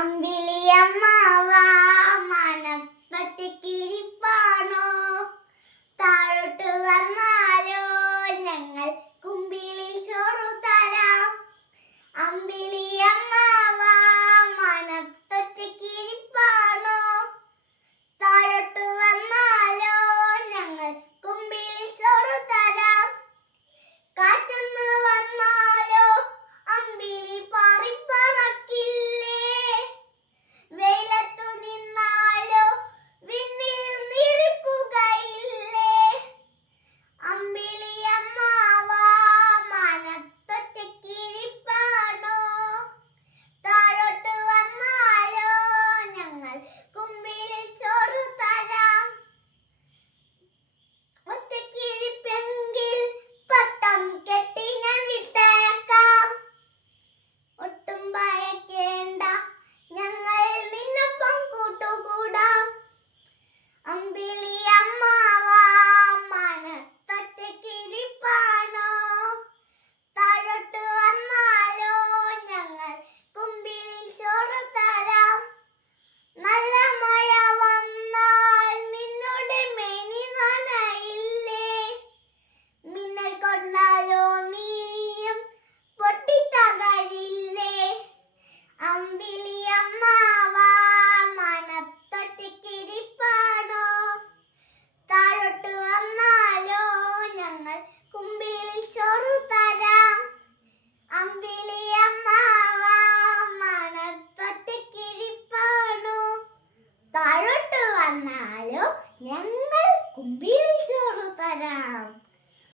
안비. Para!